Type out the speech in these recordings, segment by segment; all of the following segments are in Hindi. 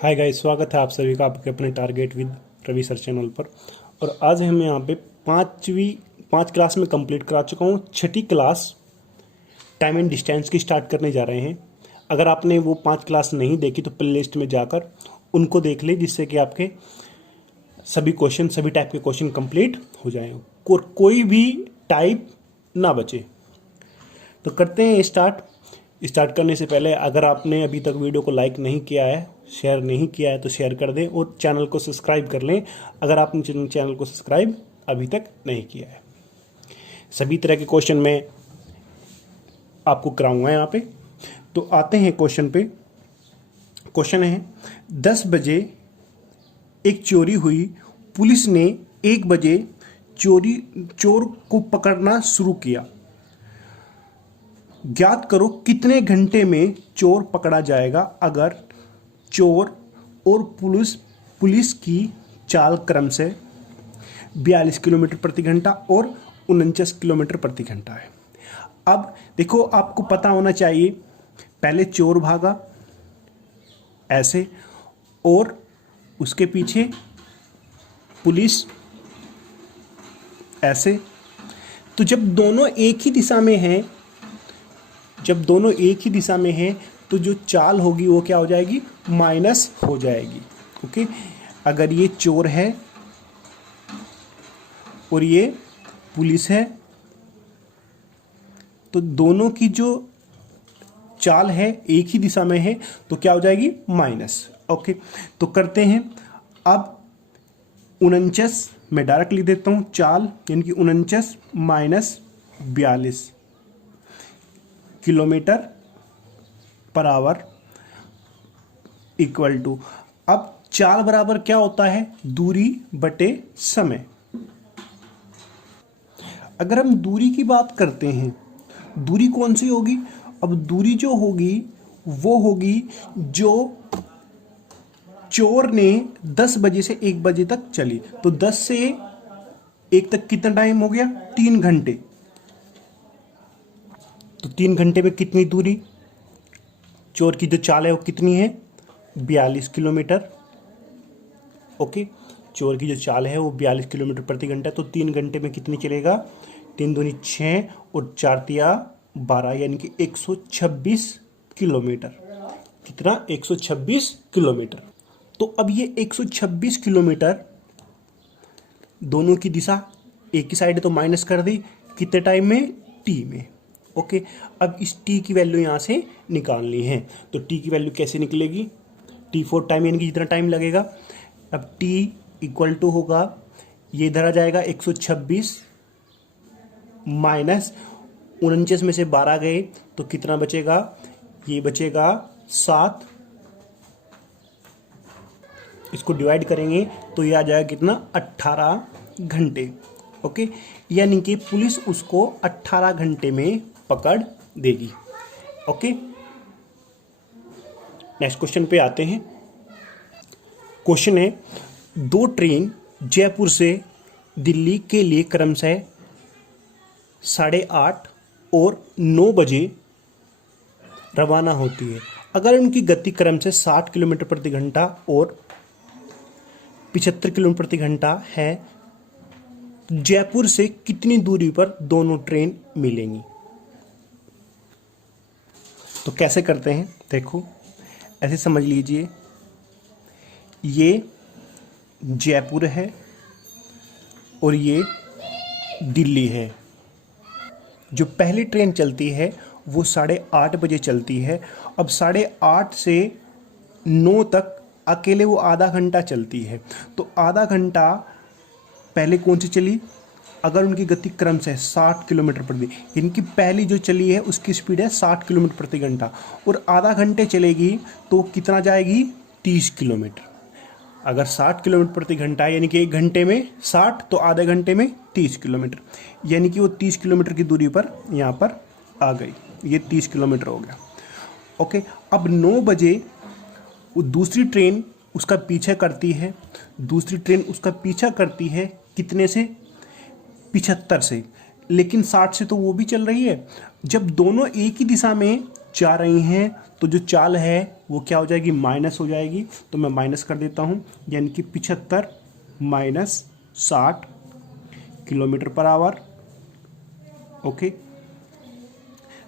हाय गाइस, स्वागत है आप सभी का आपके अपने target with Ravi sir channel पर। और आज हम यहाँ पे पाँच क्लास में कंप्लीट करा चुका हूँ। छठी क्लास टाइम एंड डिस्टेंस की स्टार्ट करने जा रहे हैं। अगर आपने वो 5 क्लास नहीं देखी तो प्ले लिस्ट में जाकर उनको देख ले, जिससे कि आपके सभी टाइप के क्वेश्चन कंप्लीट हो जाएँ और कोई भी टाइप ना बचे। तो करते हैं स्टार्ट करने से पहले अगर आपने अभी तक वीडियो को लाइक नहीं किया है, शेयर नहीं किया है तो शेयर कर दें और चैनल को सब्सक्राइब कर लें अगर आपने चैनल को सब्सक्राइब अभी तक नहीं किया है। सभी तरह के क्वेश्चन मैं आपको कराऊंगा यहाँ पे। तो आते हैं क्वेश्चन पे। क्वेश्चन है 10 बजे एक चोरी हुई। पुलिस ने 1 बजे चोर को पकड़ना शुरू किया। ज्ञात करो कितने घंटे में चोर पकड़ा जाएगा अगर चोर और पुलिस की चाल क्रम से 42 किलोमीटर प्रति घंटा और 49 किलोमीटर प्रति घंटा है। अब देखो, आपको पता होना चाहिए, पहले चोर भागा ऐसे और उसके पीछे पुलिस ऐसे। तो जब दोनों एक ही दिशा में हैं तो जो चाल होगी वो क्या हो जाएगी, माइनस हो जाएगी। ओके, अगर ये चोर है और ये पुलिस है तो दोनों की जो चाल है एक ही दिशा में है तो क्या हो जाएगी, माइनस। ओके, तो करते हैं। अब 49 मैं डायरेक्ट लिख देता हूं, चाल यानी कि 49 minus 42 kilometre per hour equal to, अब चाल बराबर क्या होता है, दूरी बटे समय। अगर हम दूरी की बात करते हैं, दूरी कौन सी होगी, अब दूरी जो होगी वो होगी जो चोर ने 10 बजे से 1 बजे तक चली। तो 10 से 1 तक कितना टाइम हो गया, 3 घंटे। तो 3 घंटे में कितनी दूरी, चोर की जो चाल है वो कितनी है, 42 किलोमीटर। ओके, चोर की जो चाल है वो 42 किलोमीटर प्रति घंटा। तो 3 घंटे में कितनी चलेगा, 3 दूनी 6 और 4 तिया 12 यानी कि 126 किलोमीटर। कितना, 126 किलोमीटर। तो अब ये 126 किलोमीटर दोनों की दिशा एक ही साइड तो माइनस कर दी, कितने टाइम में, टी में। ओके, अब इस टी की वैल्यू यहाँ से निकालनी है। तो टी की वैल्यू कैसे निकलेगी, T4 टाइम यानी कि जितना टाइम लगेगा। अब टी इक्वल टू होगा, ये इधर आ जाएगा 126 माइनस 49 में से 12 गए तो कितना बचेगा, ये बचेगा 7। इसको डिवाइड करेंगे तो ये आ जाएगा कितना, 18 घंटे। ओके, यानी कि पुलिस उसको 18 घंटे में पकड़ देगी। ओके, नेक्स्ट क्वेश्चन पे आते हैं। क्वेश्चन है 2 ट्रेन जयपुर से दिल्ली के लिए क्रमशः 8:30 और 9 बजे रवाना होती है। अगर उनकी गति क्रमशः 60 किलोमीटर प्रति घंटा और 75 किलोमीटर प्रति घंटा है, जयपुर से कितनी दूरी पर दोनों ट्रेन मिलेंगी। तो कैसे करते हैं, देखो ऐसे समझ लीजिए, ये जयपुर है और ये दिल्ली है। जो पहली ट्रेन चलती है वो 8:30 बजे चलती है। अब 8:30 से 9 तक अकेले वो आधा घंटा चलती है। तो आधा घंटा पहले कौन सी चली, अगर उनकी गति क्रम से 60 किलोमीटर प्रति, इनकी पहली जो चली है उसकी स्पीड है 60 किलोमीटर प्रति घंटा और आधा घंटे चलेगी तो कितना जाएगी, 30 किलोमीटर। अगर 60 किलोमीटर प्रति घंटा है यानी कि 1 घंटे में 60 तो आधे घंटे में 30 किलोमीटर, यानी कि वो 30 किलोमीटर की दूरी पर यहाँ पर आ गई। ये 30 किलोमीटर हो गया। ओके, अब 9 बजे वो दूसरी ट्रेन उसका पीछा करती है। दूसरी ट्रेन उसका पीछा करती है कितने से, 75 से, लेकिन 60 से तो वो भी चल रही है। जब दोनों एक ही दिशा में जा रही हैं तो जो चाल है वो क्या हो जाएगी, माइनस हो जाएगी। तो मैं माइनस कर देता हूँ, यानी कि 75 minus 60 kilometre per our. Okay,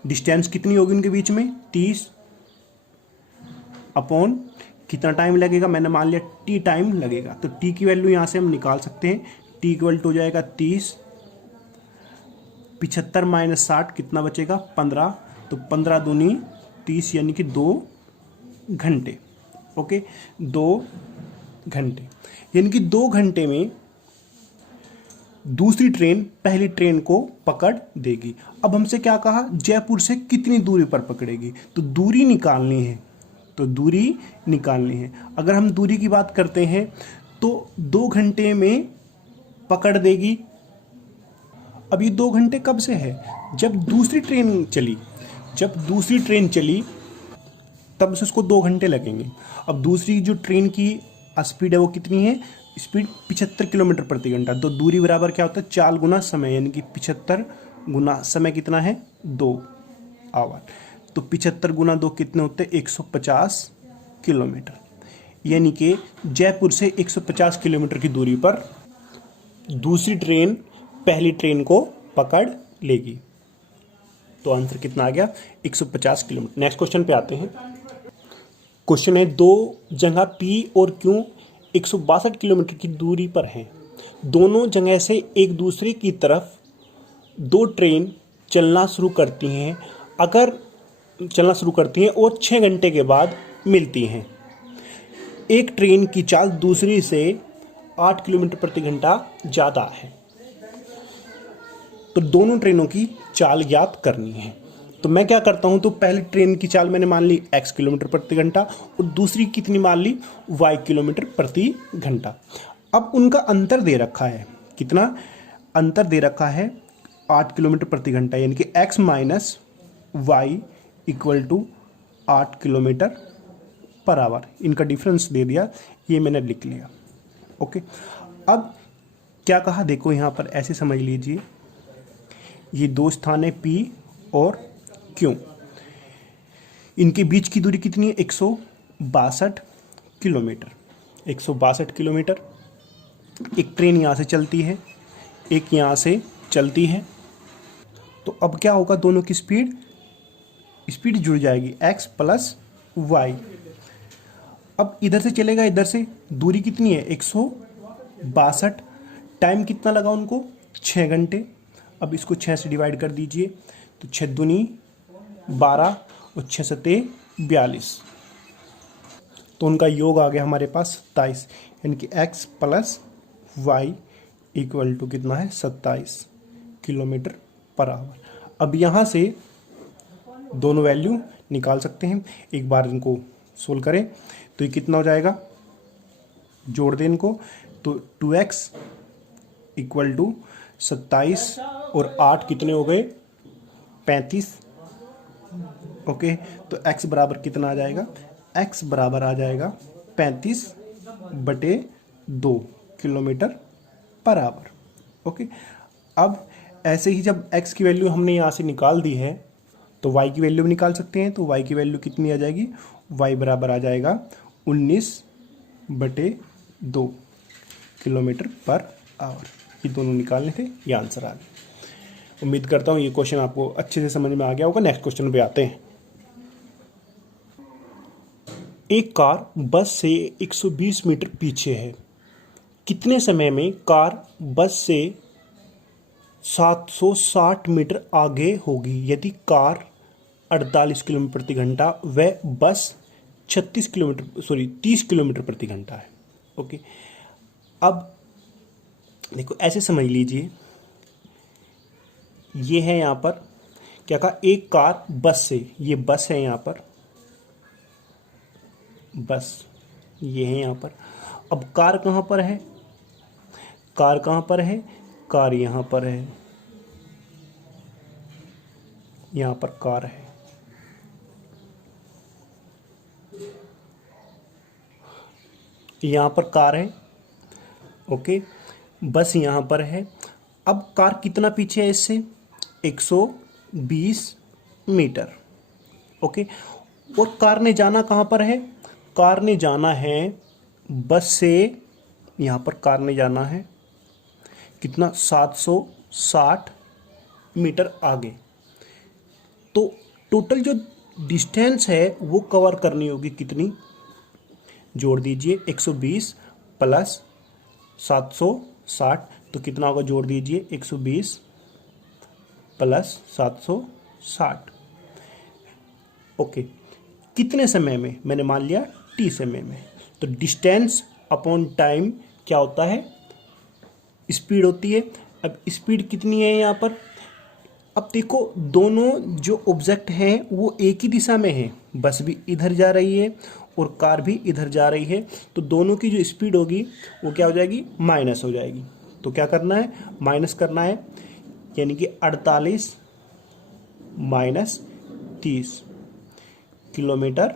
distance कितनी होगी उनके बीच में, 30 अपॉन कितना टाइम लगेगा, मैंने मान लिया टी टाइम लगेगा। तो टी की वैल्यू यहाँ से हम निकाल सकते हैं। टी इक्वल टू हो जाएगा 30, 75 माइनस 60 कितना बचेगा, 15। तो 15 दूनी 30 यानी कि 2 घंटे। ओके, 2 घंटे, यानी कि 2 घंटे में दूसरी ट्रेन पहली ट्रेन को पकड़ देगी। अब हमसे क्या कहा, जयपुर से कितनी दूरी पर पकड़ेगी, तो दूरी निकालनी है। तो दूरी निकालनी है। अगर हम दूरी की बात करते हैं तो 2 घंटे में पकड़ देगी। अब ये 2 घंटे कब से है, जब दूसरी ट्रेन चली। जब दूसरी ट्रेन चली तब से उसको 2 घंटे लगेंगे। अब दूसरी जो ट्रेन की स्पीड है वो कितनी है, स्पीड 75 किलोमीटर प्रति घंटा। तो दूरी बराबर क्या होता है, 4 गुना समय, यानी कि 75 गुना समय कितना है, 2 आवर। तो 75 गुना 2 कितने होते हैं, 150 किलोमीटर। यानी कि जयपुर से 150 किलोमीटर की दूरी पर दूसरी ट्रेन पहली ट्रेन को पकड़ लेगी। तो आंसर कितना आ गया, 150 किलोमीटर। नेक्स्ट क्वेश्चन पे आते हैं। क्वेश्चन है, दो जगह P और Q 162 किलोमीटर की दूरी पर हैं। दोनों जगह से एक दूसरे की तरफ 2 ट्रेन चलना शुरू करती हैं। और 6 घंटे के बाद मिलती हैं। एक ट्रेन की चाल दूसरी से 8 किलोमीटर प्रति घंटा ज़्यादा है। तो दोनों ट्रेनों की चाल ज्ञात करनी है। तो मैं क्या करता हूं, तो पहली ट्रेन की चाल मैंने मान ली x किलोमीटर प्रति घंटा और दूसरी कितनी मान ली, y किलोमीटर प्रति घंटा। अब उनका अंतर दे रखा है, कितना अंतर दे रखा है, 8 किलोमीटर प्रति घंटा, यानी कि x minus y equal to 8 kilometre per hour. इनका डिफरेंस दे दिया, ये मैंने लिख लिया। ओके, अब क्या कहा देखो, यहाँ पर ऐसे समझ लीजिए, ये 2 स्थान है P और Q। इनके बीच की दूरी कितनी है, 162 किलोमीटर। 162 किलोमीटर। एक ट्रेन यहाँ से चलती है, एक यहाँ से चलती है। तो अब क्या होगा, दोनों की स्पीड जुड़ जाएगी, x प्लस वाई। अब इधर से चलेगा, इधर से दूरी कितनी है, 162। टाइम कितना लगा उनको, 6 घंटे। अब इसको 6 से डिवाइड कर दीजिए, तो 6 दूनी 12 और 6 सते 42। तो उनका योग आ गया हमारे पास 27, यानी कि x plus y equal to कितना है, 27 किलोमीटर पर आवर। अब यहाँ से दोनों वैल्यू निकाल सकते हैं। एक बार इनको सोल्व करें तो ये कितना हो जाएगा, जोड़ दें इनको, तो 2x इक्वल टू 27 और 8 कितने हो गए, 35। ओके, तो x बराबर कितना आ जाएगा, x बराबर आ जाएगा 35/2 किलोमीटर पर आवर। ओके, अब ऐसे ही जब x की वैल्यू हमने यहाँ से निकाल दी है तो y की वैल्यू भी निकाल सकते हैं। तो y की वैल्यू कितनी आ जाएगी, y बराबर आ जाएगा 19/2 किलोमीटर पर आवर। ये दोनों निकालने थे, ये आंसर आ गया। उम्मीद करता हूँ ये क्वेश्चन आपको अच्छे से समझ में आ गया होगा। नेक्स्ट क्वेश्चन पे आते हैं। एक कार बस से 120 मीटर पीछे है। कितने समय में कार बस से 760 मीटर आगे होगी यदि कार 48 किलोमीटर प्रति घंटा व बस 30 किलोमीटर प्रति घंटा है। ओके, अब देखो ऐसे समझ लीजिए, ये है यहाँ पर क्या कहा, एक कार बस से, ये बस है यहाँ पर, बस ये है यहाँ पर। अब कार कहाँ पर है, कार कहाँ पर है, कार यहाँ पर है, यहाँ पर कार है। यहाँ पर कार है। ओके, बस यहाँ पर है। अब कार कितना पीछे है इससे, 120 मीटर। ओके, और कार ने जाना कहाँ पर है? कार ने जाना है बस से, यहाँ पर कार ने जाना है कितना, 760 मीटर आगे। तो टोटल जो डिस्टेंस है वो कवर करनी होगी कितनी, जोड़ दीजिए 120 प्लस 760, तो कितना होगा, जोड़ दीजिए 120 प्लस 760। ओके, कितने समय में? मैंने मान लिया टी समय में। तो डिस्टेंस अपॉन टाइम क्या होता है, स्पीड होती है। अब स्पीड कितनी है यहाँ पर? अब देखो दोनों जो ऑब्जेक्ट हैं वो एक ही दिशा में हैं, बस भी इधर जा रही है और कार भी इधर जा रही है, तो दोनों की जो स्पीड होगी वो क्या हो जाएगी, माइनस हो जाएगी। तो क्या करना है, माइनस करना है, यानी कि 48 माइनस 30 किलोमीटर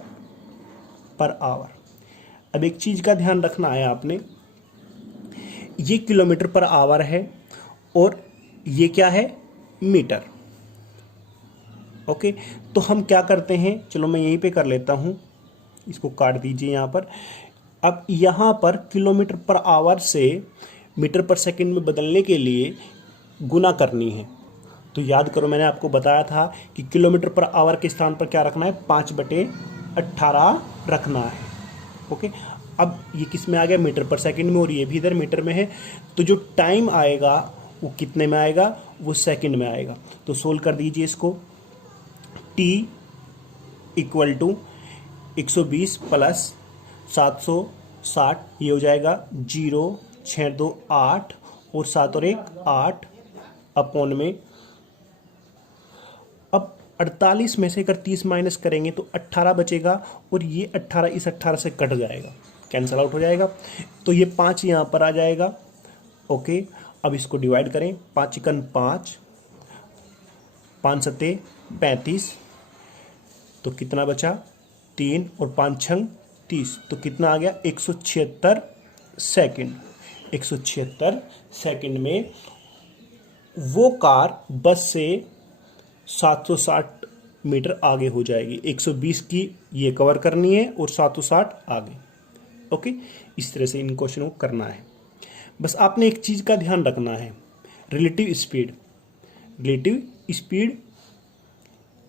पर आवर। अब एक चीज़ का ध्यान रखना है आपने, ये किलोमीटर पर आवर है और ये क्या है, मीटर। ओके, तो हम क्या करते हैं, चलो मैं यहीं पे कर लेता हूँ, इसको काट दीजिए यहाँ पर। अब यहाँ पर किलोमीटर पर आवर से मीटर पर सेकंड में बदलने के लिए गुना करनी है। तो याद करो मैंने आपको बताया था कि किलोमीटर पर आवर के स्थान पर क्या रखना है, 5/18 रखना है। ओके, अब ये किस में आ गया, मीटर पर सेकंड में, और ये भी इधर मीटर में है। तो जो टाइम आएगा वो कितने में आएगा, वो सेकंड में आएगा। तो सोल्व कर दीजिए इसको, t इक्वल टू 120 प्लस 760, ये हो जाएगा 0, 6 2 8 और 7 और 1 8 अपॉन में। अब 48 में से अगर 30 माइनस करेंगे तो 18 बचेगा, और ये 18 इस 18 से कट जाएगा, कैंसल आउट हो जाएगा। तो ये 5 यहाँ पर आ जाएगा। ओके, अब इसको डिवाइड करें, 5 × 5, 5 7 35, तो कितना बचा, 3 और 5 6 30, तो कितना आ गया, 176 सेकंड। 176 सेकंड में वो कार बस से 760 मीटर आगे हो जाएगी। 120 की ये कवर करनी है और 760 आगे। ओके, इस तरह से इन क्वेश्चनों को करना है। बस आपने एक चीज़ का ध्यान रखना है, रिलेटिव स्पीड। रिलेटिव स्पीड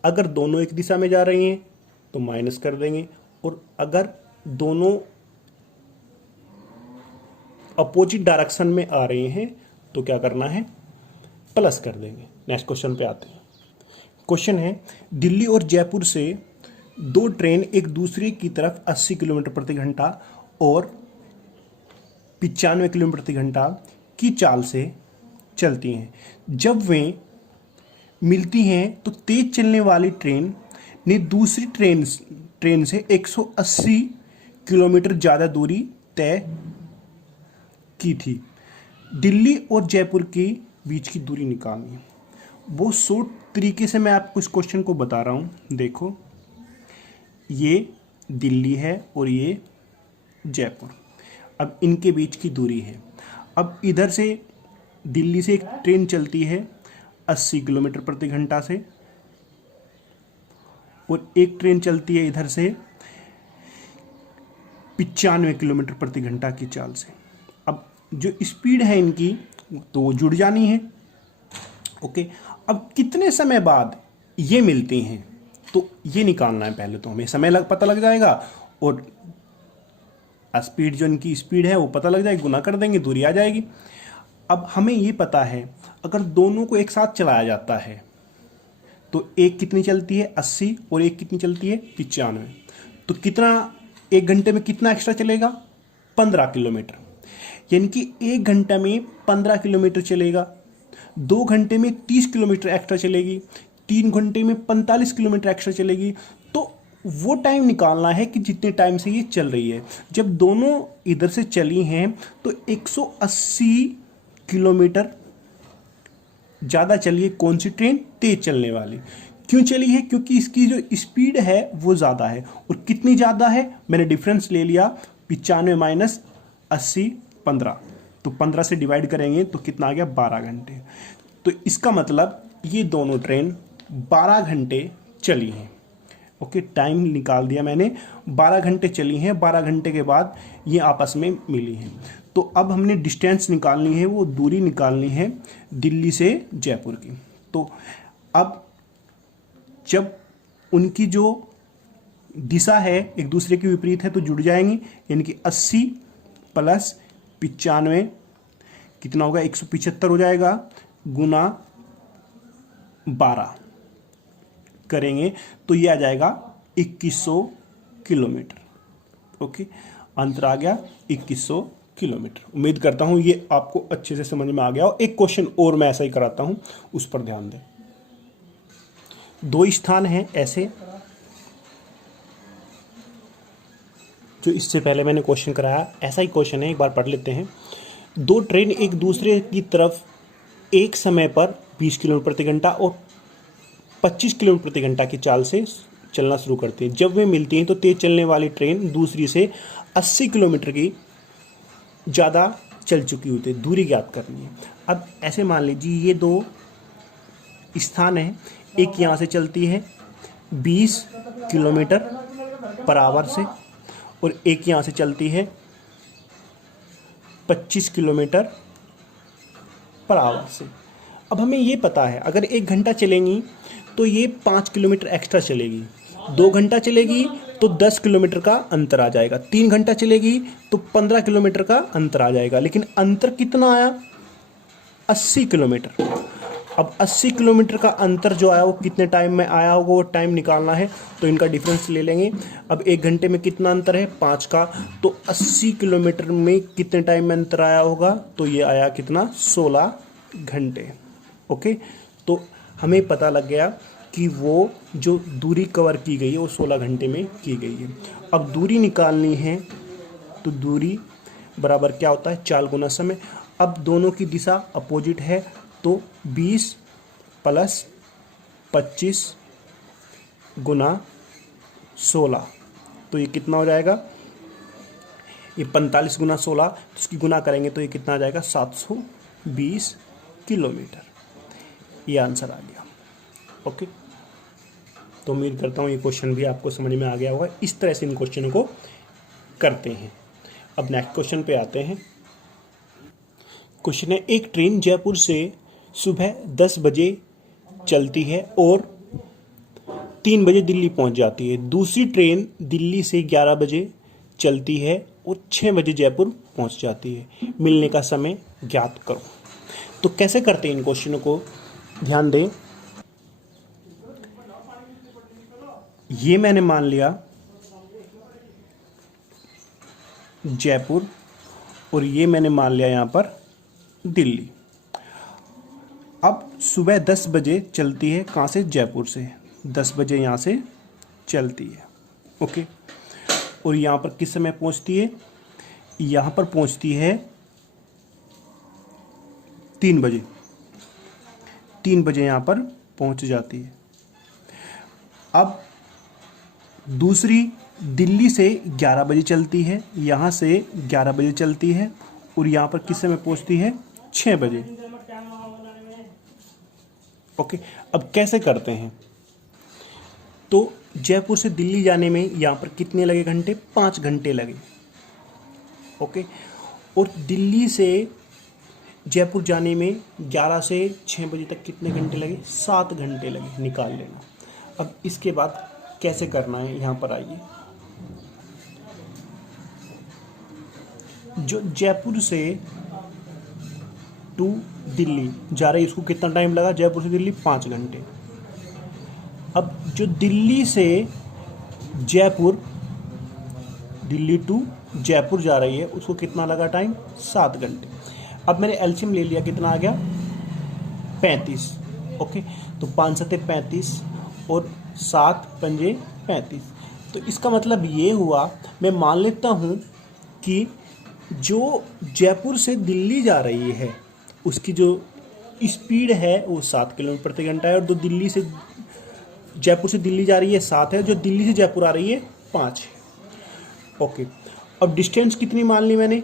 अगर दोनों एक दिशा में जा रही हैं तो माइनस कर देंगे, और अगर दोनों अपोजिट डायरेक्शन में आ रहे हैं तो क्या करना है, प्लस कर देंगे। नेक्स्ट क्वेश्चन पे आते हैं। क्वेश्चन है, दिल्ली और जयपुर से 2 ट्रेन एक दूसरे की तरफ 80 किलोमीटर प्रति घंटा और 95 किलोमीटर प्रति घंटा की चाल से चलती हैं। जब वे मिलती हैं तो तेज चलने वाली ट्रेन ने दूसरी ट्रेन से 180 किलोमीटर ज़्यादा दूरी तय की थी। दिल्ली और जयपुर के बीच की दूरी निकालनी है। वो शॉर्ट तरीके से मैं आपको इस क्वेश्चन को बता रहा हूँ। देखो, ये दिल्ली है और ये जयपुर, अब इनके बीच की दूरी है। अब इधर से दिल्ली से एक ट्रेन चलती है 80 किलोमीटर प्रति घंटा से, और एक ट्रेन चलती है इधर से 95 किलोमीटर प्रति घंटा की चाल से। अब जो स्पीड है इनकी तो वो जुड़ जानी है। ओके, अब कितने समय बाद ये मिलती हैं तो ये निकालना है। पहले तो हमें समय पता लग जाएगा, और स्पीड जो इनकी स्पीड है वो पता लग जाएगी, गुना कर देंगे, दूरी आ जाएगी। अब हमें ये पता है अगर दोनों को एक साथ चलाया जाता है तो एक कितनी चलती है 80 और एक कितनी चलती है 95, तो कितना, 1 घंटे में कितना एक्स्ट्रा चलेगा, 15 किलोमीटर। यानी कि 1 घंटे में 15 किलोमीटर चलेगा, 2 घंटे में 30 किलोमीटर एक्स्ट्रा चलेगी, 3 घंटे में 45 किलोमीटर एक्स्ट्रा चलेगी। तो वो टाइम निकालना है कि जितने टाइम से ये चल रही है। जब दोनों इधर से चली हैं तो 180 किलोमीटर ज़्यादा चली है कौन सी ट्रेन, तेज चलने वाली। क्यों चली है, क्योंकि इसकी जो स्पीड है वो ज़्यादा है। और कितनी ज़्यादा है, मैंने डिफरेंस ले लिया, 95 माइनस 80 15, तो 15 से डिवाइड करेंगे तो कितना आ गया, 12 घंटे। तो इसका मतलब ये दोनों ट्रेन 12 घंटे चली हैं। ओके, टाइम निकाल दिया मैंने, 12 घंटे चली हैं, 12 घंटे के बाद ये आपस में मिली हैं। तो अब हमने डिस्टेंस निकालनी है, वो दूरी निकालनी है दिल्ली से जयपुर की। तो अब जब उनकी जो दिशा है एक दूसरे के विपरीत है तो जुड़ जाएंगी, यानी कि 80 प्लस 95 कितना होगा, 175 हो जाएगा, गुना 12 करेंगे तो ये आ जाएगा 2100 किलोमीटर। ओके, अंतर आ गया 2100 किलोमीटर। उम्मीद करता हूं ये आपको अच्छे से समझ में आ गया। और एक क्वेश्चन और मैं ऐसा ही कराता हूं, उस पर ध्यान दें। दो स्थान हैं ऐसे जो इससे पहले मैंने क्वेश्चन कराया, ऐसा ही क्वेश्चन है, एक बार पढ़ लेते हैं। दो ट्रेन एक दूसरे की तरफ एक समय पर 20 किलोमीटर प्रति घंटा और 25 किलोमीटर प्रति घंटा की चाल से चलना शुरू करती है। जब वे मिलती हैं तो तेज चलने वाली ट्रेन दूसरी से 80 किलोमीटर की ज़्यादा चल चुकी होती है। दूरी ज्ञात करनी है। अब ऐसे मान लीजिए ये दो स्थान है, एक यहाँ से चलती है 20 किलोमीटर पर आवर से और एक यहाँ से चलती है 25 किलोमीटर पर आवर से। अब हमें ये पता है अगर 1 घंटा चलेंगी तो ये 5 किलोमीटर एक्स्ट्रा चलेगी, 2 घंटा चलेगी तो 10 किलोमीटर का अंतर आ जाएगा, 3 घंटा चलेगी तो 15 किलोमीटर का अंतर आ जाएगा। लेकिन अंतर कितना आया, 80 किलोमीटर। अब 80 किलोमीटर का अंतर जो आया वो कितने टाइम में आया होगा, वो टाइम निकालना है। तो इनका डिफरेंस ले लेंगे। अब 1 घंटे में कितना अंतर है, 5 का, तो 80 किलोमीटर में कितने टाइम में अंतर आया होगा, तो ये आया कितना, 16 घंटे। ओके, तो हमें पता लग गया कि वो जो दूरी कवर की गई है वो 16 घंटे में की गई है। अब दूरी निकालनी है तो दूरी बराबर क्या होता है, चाल गुना समय। अब दोनों की दिशा अपोजिट है तो 20 प्लस 25 गुना 16, तो ये कितना हो जाएगा, ये 45 गुना 16, तो इसकी गुना करेंगे तो ये कितना आ जाएगा, 720 किलोमीटर। ये आंसर आ गया। ओके, तो उम्मीद करता हूँ ये क्वेश्चन भी आपको समझ में आ गया होगा। इस तरह से इन क्वेश्चनों को करते हैं। अब नेक्स्ट क्वेश्चन पे आते हैं। क्वेश्चन है, एक ट्रेन जयपुर से सुबह 10 बजे चलती है और 3 बजे दिल्ली पहुंच जाती है। दूसरी ट्रेन दिल्ली से 11 बजे चलती है और 6 बजे जयपुर पहुंच जाती है। मिलने का समय ज्ञात करो। तो कैसे करते हैं इन क्वेश्चनों को, ध्यान दें। ये मैंने मान लिया जयपुर और ये मैंने मान लिया यहां पर दिल्ली। अब सुबह 10 बजे चलती है, कहाँ से, जयपुर से। 10 बजे यहाँ से चलती है। ओके, और यहाँ पर किस समय पहुँचती है, यहाँ पर पहुँचती है 3 बजे। 3 बजे यहाँ पर पहुँच जाती है। अब दूसरी दिल्ली से 11 बजे चलती है, यहाँ से 11 बजे चलती है और यहाँ पर किस समय पहुँचती है, 6 बजे। ओके, अब कैसे करते हैं, तो जयपुर से दिल्ली जाने में यहाँ पर कितने लगे घंटे, 5 घंटे लगे। ओके, और दिल्ली से जयपुर जाने में 11 से 6 बजे तक कितने घंटे लगे, 7 घंटे लगे, निकाल लेना। अब इसके बाद कैसे करना है, यहाँ पर आइए। जो जयपुर से टू दिल्ली जा रही है उसको कितना टाइम लगा, जयपुर से दिल्ली 5 घंटे। अब जो दिल्ली से जयपुर, दिल्ली टू जयपुर जा रही है उसको कितना लगा टाइम, 7 घंटे। अब मैंने एलसीएम ले लिया, कितना आ गया, 35। ओके, तो 5 सते 35 और 7 पंजे 35। तो इसका मतलब ये हुआ, मैं मान लेता हूँ कि जो जयपुर से दिल्ली जा रही है उसकी जो स्पीड है वो 7 किलोमीटर प्रति घंटा है, और जो दिल्ली से जयपुर से दिल्ली जा रही है 7 है, जो दिल्ली से जयपुर आ रही है 5 है। ओके, अब डिस्टेंस कितनी मान ली मैंने,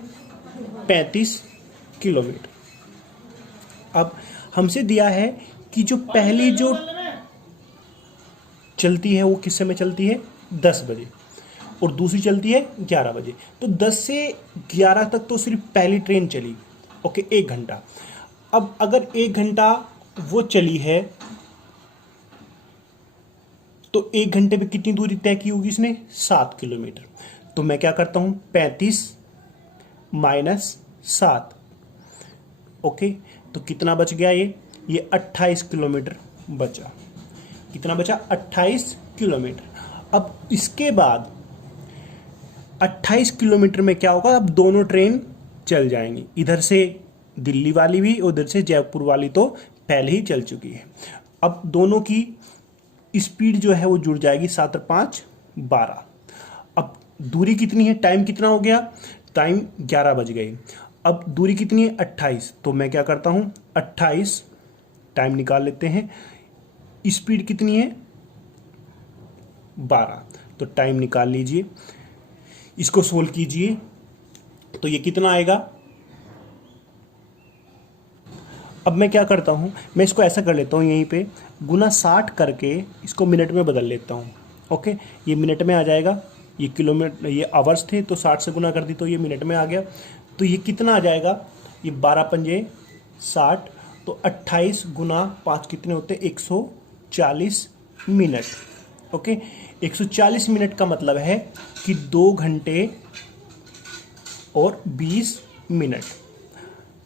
35 किलोमीटर। अब हमसे दिया है कि जो पहली जो चलती है वो किस समय चलती है, 10 बजे, और दूसरी चलती है 11 बजे। तो 10 से 11 तक तो सिर्फ पहली ट्रेन चली, ओके, 1 घंटा। अब अगर 1 घंटा वो चली है तो 1 घंटे पे कितनी दूरी तय की होगी इसने, 7 किलोमीटर। तो मैं क्या करता हूं, 35 माइनस 7, ओके, तो कितना बच गया, ये 28 किलोमीटर बचा। कितना बचा, 28 किलोमीटर। अब इसके बाद 28 किलोमीटर में क्या होगा, अब दोनों ट्रेन चल जाएंगी, इधर से दिल्ली वाली भी, उधर से जयपुर वाली तो पहले ही चल चुकी है। अब दोनों की स्पीड जो है वो जुड़ जाएगी, 7 और 5 12। अब दूरी कितनी है, टाइम कितना हो गया, टाइम 11 बज गई। अब दूरी कितनी है, 28। तो मैं क्या करता हूं, 28 टाइम निकाल लेते हैं, स्पीड कितनी है 12, तो टाइम निकाल लीजिए, इसको सोल्व कीजिए, तो ये कितना आएगा। अब मैं क्या करता हूं, मैं इसको ऐसा कर लेता हूं, यहीं पे गुना 60 करके इसको मिनट में बदल लेता हूं, ओके, ये मिनट में आ जाएगा, ये किलोमीटर, ये आवर्स थे तो 60 से गुना कर दी तो ये मिनट में आ गया। तो ये कितना आ जाएगा, ये 12 पंजे 60, तो 28 गुना 5 कितने होते हैं, 140 मिनट, ओके। 140 मिनट का मतलब है कि 2 घंटे और 20 मिनट।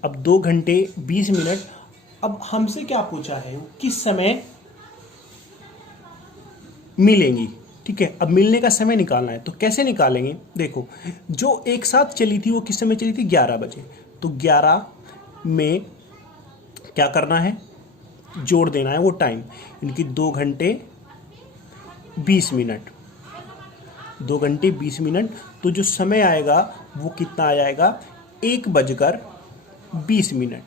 अब 2 घंटे 20 मिनट। अब हमसे क्या पूछा है, किस समय मिलेंगी, ठीक है। अब मिलने का समय निकालना है, तो कैसे निकालेंगे, देखो, जो एक साथ चली थी वो किस समय चली थी, 11 बजे। तो 11 में क्या करना है, जोड़ देना है वो टाइम, इनकी 2 घंटे 20 मिनट, 2 घंटे 20 मिनट। तो जो समय आएगा वो कितना आ जाएगा, 1:20,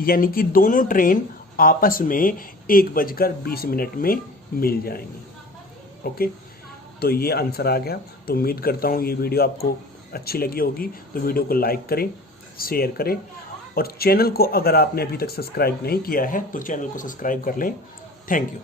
यानी कि दोनों ट्रेन आपस में 1:20 में मिल जाएंगी, ओके। तो ये आंसर आ गया। तो उम्मीद करता हूँ ये वीडियो आपको अच्छी लगी होगी, तो वीडियो को लाइक करें, शेयर करें, और चैनल को अगर आपने अभी तक सब्सक्राइब नहीं किया है तो चैनल को सब्सक्राइब कर लें। Thank you.